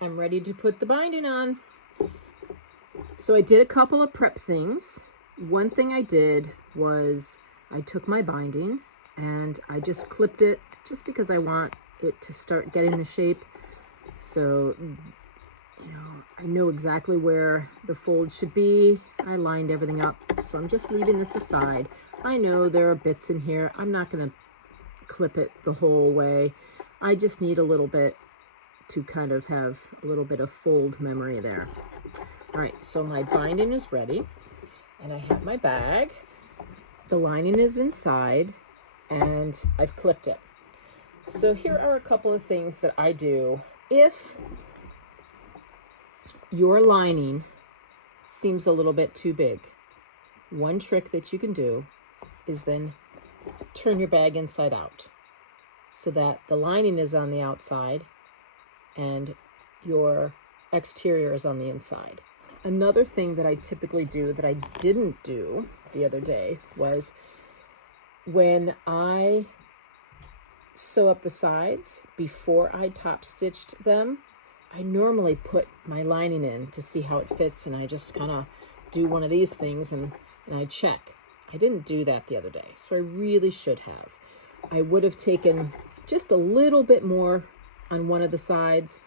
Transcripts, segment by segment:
I'm ready to put the binding on. So I did a couple of prep things. One thing I did was I took my binding and I just clipped it just because I want it to start getting the shape. So, I know exactly where the fold should be. I lined everything up. So I'm just leaving this aside. I know there are bits in here. I'm not going to clip it the whole way. I just need a little bit to kind of have a little bit of fold memory there. All right, so my binding is ready and I have my bag. The lining is inside and I've clipped it. So here are a couple of things that I do. If your lining seems a little bit too big, one trick that you can do is then turn your bag inside out so that the lining is on the outside and your exterior is on the inside. Another thing that I typically do that I didn't do the other day was when I sew up the sides before I top stitched them, I normally put my lining in to see how it fits, and I just kind of do one of these things and I check. I didn't do that the other day, so I really should have. I would have taken just a little bit more on one of the sides.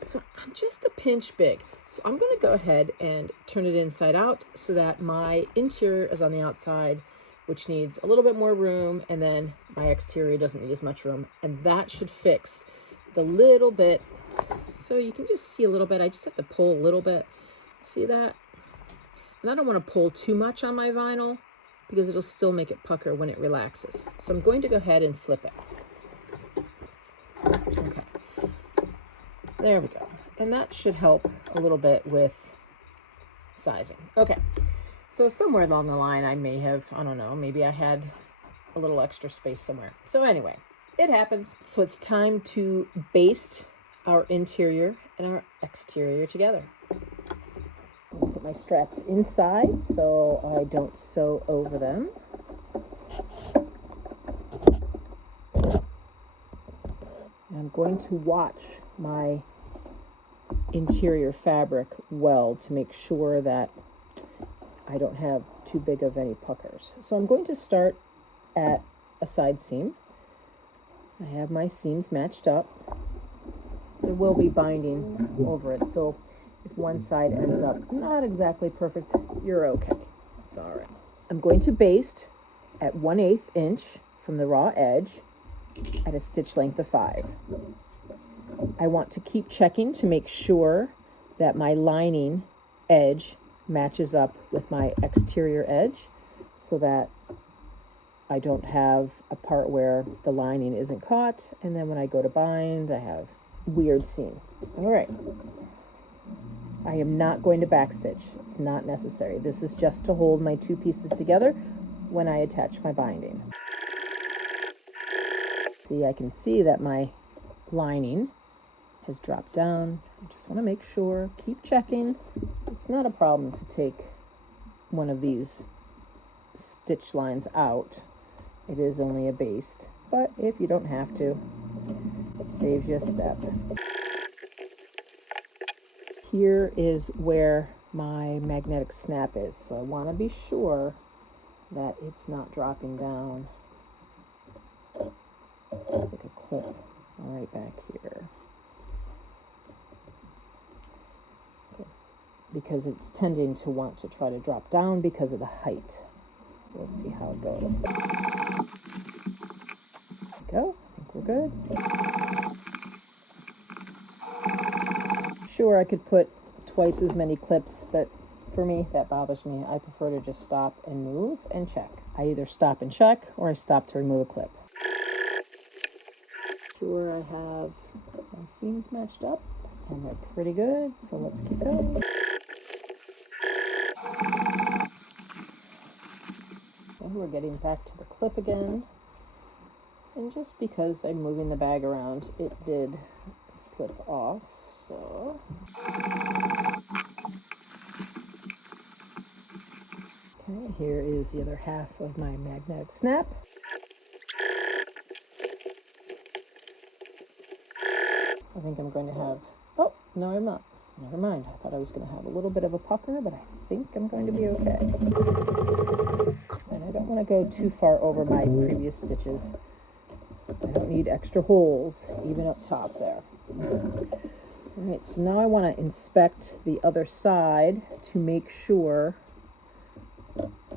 So I'm just a pinch big. So I'm going to go ahead and turn it inside out so that my interior is on the outside, which needs a little bit more room, and then my exterior doesn't need as much room. And that should fix the little bit. So you can just see a little bit. I just have to pull a little bit. See that? And I don't want to pull too much on my vinyl because it'll still make it pucker when it relaxes. So I'm going to go ahead and flip it. Okay. There we go. And that should help a little bit with sizing. Okay. So somewhere along the line, I may have, I don't know, maybe I had a little extra space somewhere. So anyway, it happens. So it's time to baste our interior and our exterior together. Put my straps inside so I don't sew over them. I'm going to watch my interior fabric well to make sure that I don't have too big of any puckers. So I'm going to start at a side seam. I have my seams matched up. There will be binding over it, so if one side ends up not exactly perfect, you're okay. It's all right. I'm going to baste at 1/8 inch from the raw edge at a stitch length of 5. I want to keep checking to make sure that my lining edge matches up with my exterior edge so that I don't have a part where the lining isn't caught, and then when I go to bind, I have weird seam. All right. I am not going to backstitch. It's not necessary. This is just to hold my two pieces together when I attach my binding. See, I can see that my lining has dropped down. I just want to make sure, keep checking. It's not a problem to take one of these stitch lines out. It is only a baste, but if you don't have to, it saves you a step. Here is where my magnetic snap is, so I want to be sure that it's not dropping down. Stick a clip right back here. Because it's tending to want to try to drop down because of the height. So we'll see how it goes. There we go. I think we're good. Sure, I could put twice as many clips, but for me, that bothers me. I prefer to just stop and move and check. I either stop and check or I stop to remove a clip. Sure, I have my seams matched up and they're pretty good, so let's keep going. And we're getting back to the clip again. And just because I'm moving the bag around, it did slip off, so. Okay, here is the other half of my magnetic snap. I think I'm going to have, oh, No, I'm not. Never mind. I thought I was going to have a little bit of a pucker, but I think I'm going to be okay. And I don't want to go too far over my previous stitches. I don't need extra holes, even up top there. All right, so now I want to inspect the other side to make sure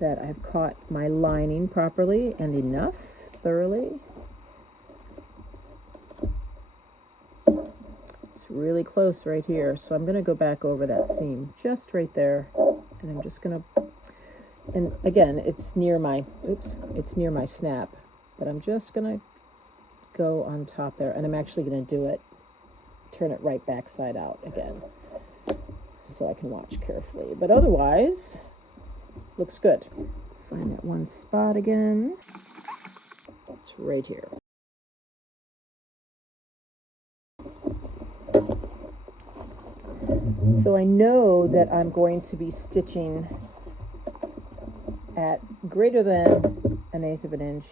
that I've caught my lining properly and enough, thoroughly. It's really close right here, so I'm going to go back over that seam just right there, and I'm just going to, and again, it's near my, it's near my snap, but I'm just going to go on top there, and I'm actually going to do it, turn it right back side out again, so I can watch carefully, but otherwise, looks good. Find that one spot again. It's right here. So I know that I'm going to be stitching at greater than 1/8 of an inch,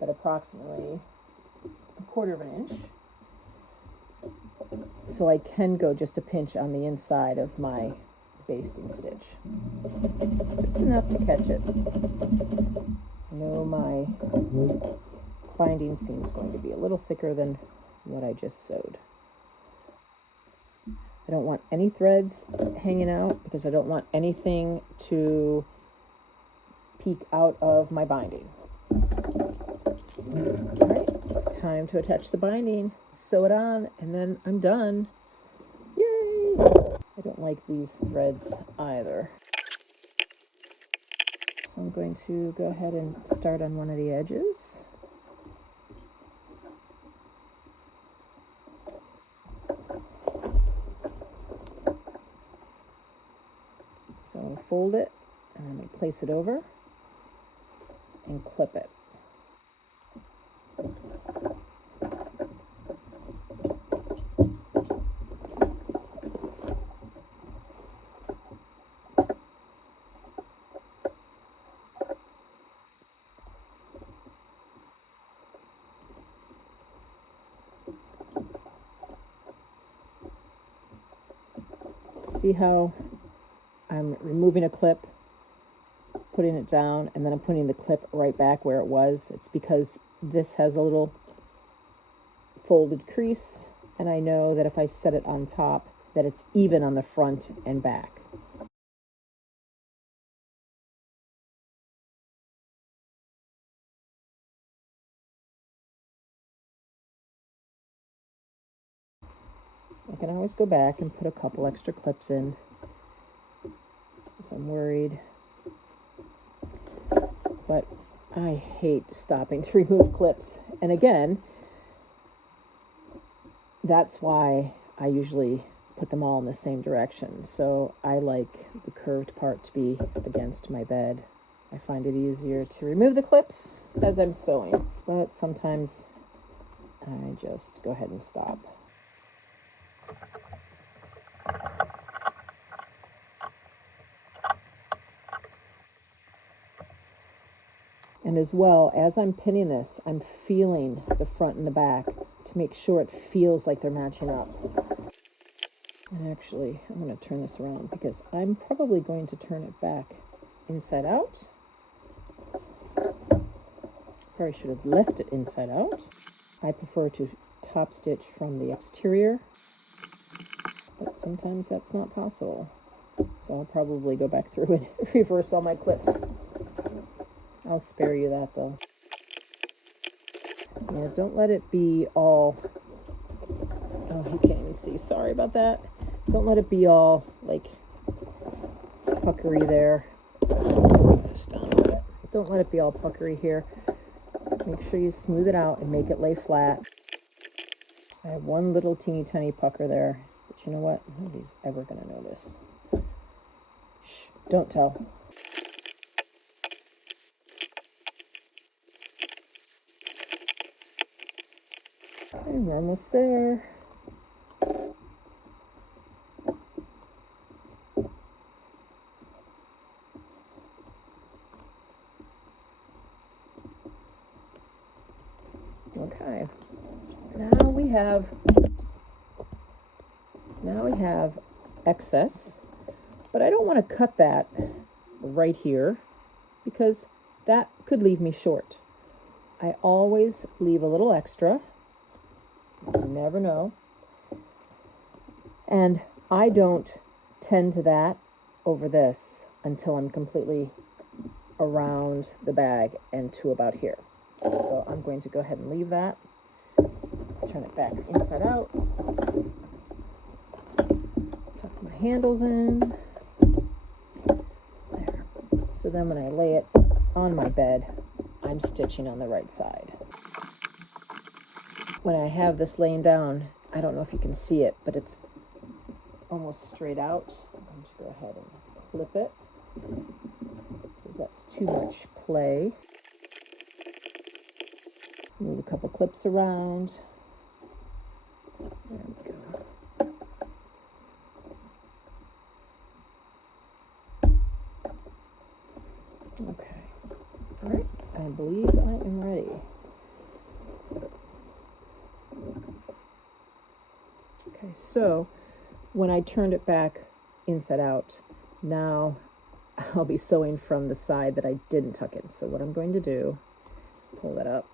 but approximately 1/4 of an inch. So I can go just a pinch on the inside of my basting stitch. Just enough to catch it. I know my binding seam is going to be a little thicker than what I just sewed. I don't want any threads hanging out because I don't want anything to peek out of my binding. All right, it's time to attach the binding, sew it on, and then I'm done. Yay! I don't like these threads either. So I'm going to go ahead and start on one of the edges. So I'll fold it, and I'm going to place it over and clip it. See how I'm removing a clip, putting it down, and then I'm putting the clip right back where it was. It's because this has a little folded crease, and I know that if I set it on top, that it's even on the front and back. I can always go back and put a couple extra clips in if I'm worried. But I hate stopping to remove clips. And again, that's why I usually put them all in the same direction. So I like the curved part to be against my bed. I find it easier to remove the clips as I'm sewing, but sometimes I just go ahead and stop. And as well, as I'm pinning this, I'm feeling the front and the back to make sure it feels like they're matching up. And actually, I'm going to turn this around because I'm probably going to turn it back inside out. Probably should have left it inside out. I prefer to top stitch from the exterior, but sometimes that's not possible. So I'll probably go back through and reverse all my clips. I'll spare you that though. Yeah, don't let it be all, oh, you can't even see, sorry about that. Don't let it be all like puckery there. Don't let it be all puckery here. Make sure you smooth it out and make it lay flat. I have one little teeny tiny pucker there, but you know what? Nobody's ever going to notice. Shh, don't tell. Okay, we're almost there. Okay, Now we have, excess, but I don't want to cut that right here because that could leave me short. I always leave a little extra. You never know. And I don't tend to that over this until I'm completely around the bag and to about here. So I'm going to go ahead and leave that. Turn it back inside out. Tuck my handles in. There. So then when I lay it on my bed, I'm stitching on the right side. When I have this laying down, I don't know if you can see it, but it's almost straight out. I'm going to go ahead and clip it because that's too much play. Move a couple clips around. There we go. Okay. All right. I believe I am ready. Okay, so when I turned it back inside out, now I'll be sewing from the side that I didn't tuck in. So what I'm going to do is pull that up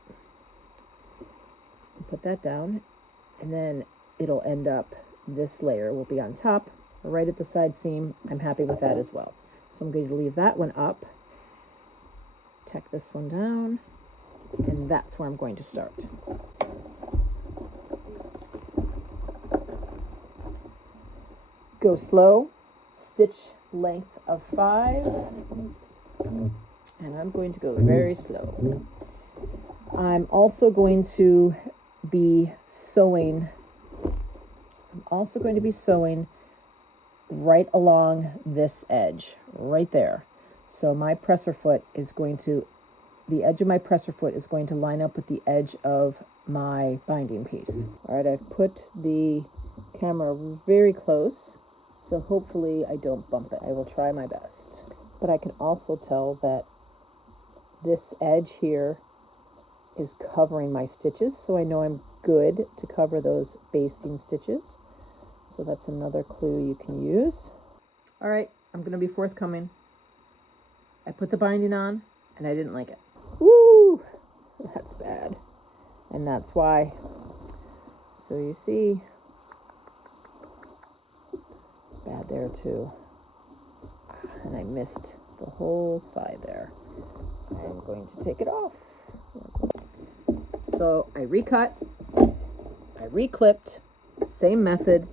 and put that down, and then it'll end up, this layer will be on top, right at the side seam. I'm happy with that as well. So I'm going to leave that one up, tack this one down, and that's where I'm going to start. Go slow, stitch length of 5, and I'm going to go very slow. I'm also going to be sewing right along this edge, right there. So my presser foot is going to, the edge of my presser foot is going to line up with the edge of my binding piece. All right, I've put the camera very close, so hopefully I don't bump it. I will try my best. But I can also tell that this edge here is covering my stitches, so I know I'm good to cover those basting stitches. So that's another clue you can use. All right, I'm going to be forthcoming. I put the binding on, and I didn't like it. Woo! That's bad. And that's why. So you see, it's bad there too. And I missed the whole side there. I'm going to take it off. So I recut, I reclipped, same method.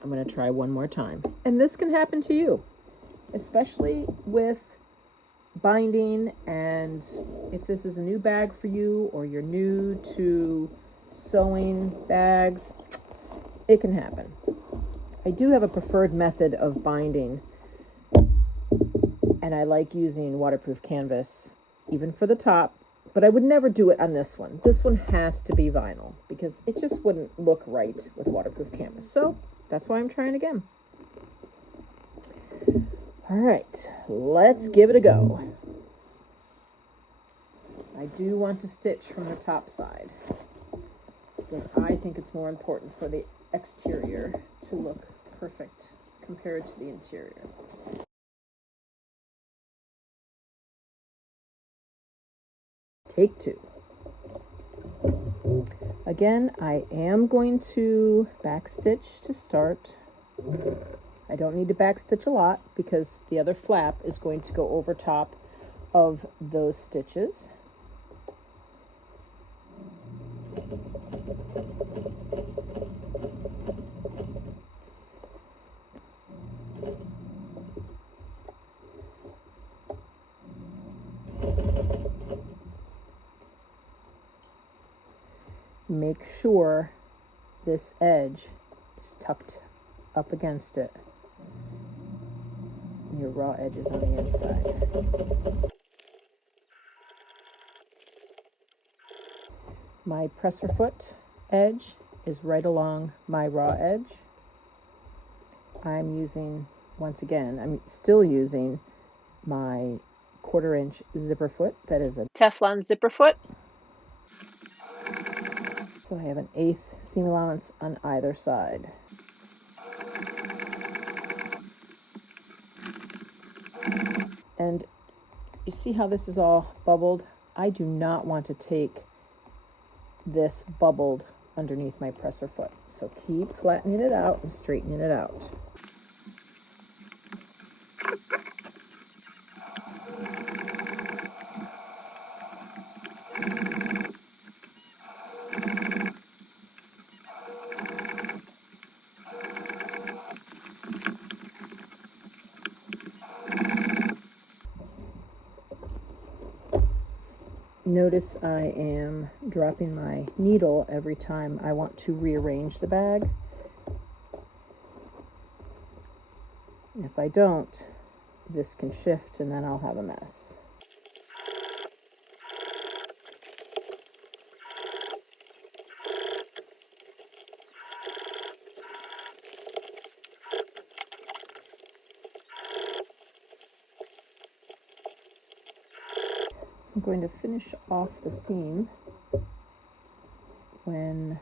I'm going to try one more time. And this can happen to you, especially with binding, and if this is a new bag for you or you're new to sewing bags, it can happen. I do have a preferred method of binding, and I like using waterproof canvas even for the top, but I would never do it on this one. This one has to be vinyl because it just wouldn't look right with waterproof canvas. So that's why I'm trying again. All right, let's give it a go. I do want to stitch from the top side because I think it's more important for the exterior to look perfect compared to the interior. Take 2. Again, I am going to backstitch to start. I don't need to backstitch a lot because the other flap is going to go over top of those stitches. Make sure this edge is tucked up against it. Your raw edge is on the inside. My presser foot edge is right along my raw edge. I'm using once again, I'm still using my 1/4 inch zipper foot. That is a Teflon zipper foot. So I have an 1/8 seam allowance on either side. And you see how this is all bubbled? I do not want to take this bubbled underneath my presser foot. So keep flattening it out and straightening it out. Notice I am dropping my needle every time I want to rearrange the bag. If I don't, this can shift and then I'll have a mess. I'm going to finish off the seam when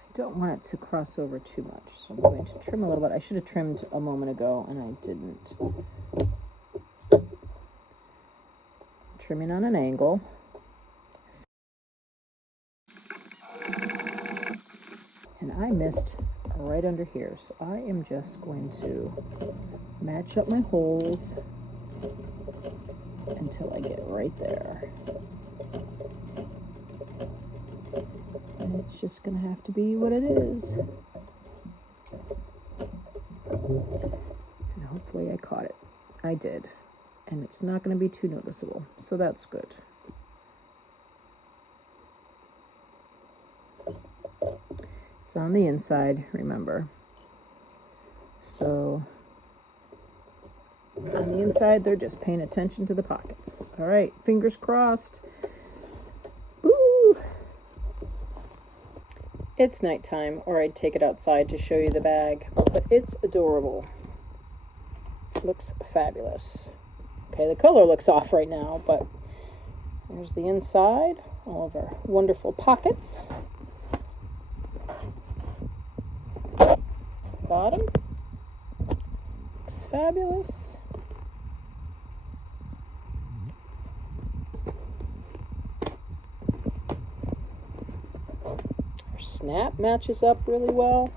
I don't want it to cross over too much, so I'm going to trim a little bit. I should have trimmed a moment ago and I didn't. Trimming on an angle. And I missed right under here, so I am just going to match up my holes until I get right there. And it's just going to have to be what it is. And hopefully I caught it. I did. And it's not going to be too noticeable, so that's good. It's on the inside, remember. So on the inside, they're just paying attention to the pockets. All right, fingers crossed. Woo! It's nighttime, or I'd take it outside to show you the bag, but it's adorable. It looks fabulous. Okay, the color looks off right now, but there's the inside, all of our wonderful pockets. Bottom looks fabulous. Our snap matches up really well.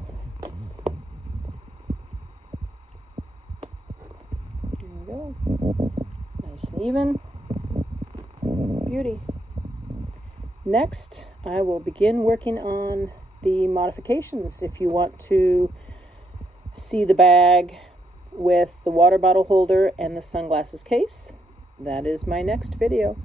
There we go. Nice and even. Beauty. Next, I will begin working on the modifications. If you want to see the bag with the water bottle holder and the sunglasses case, that is my next video.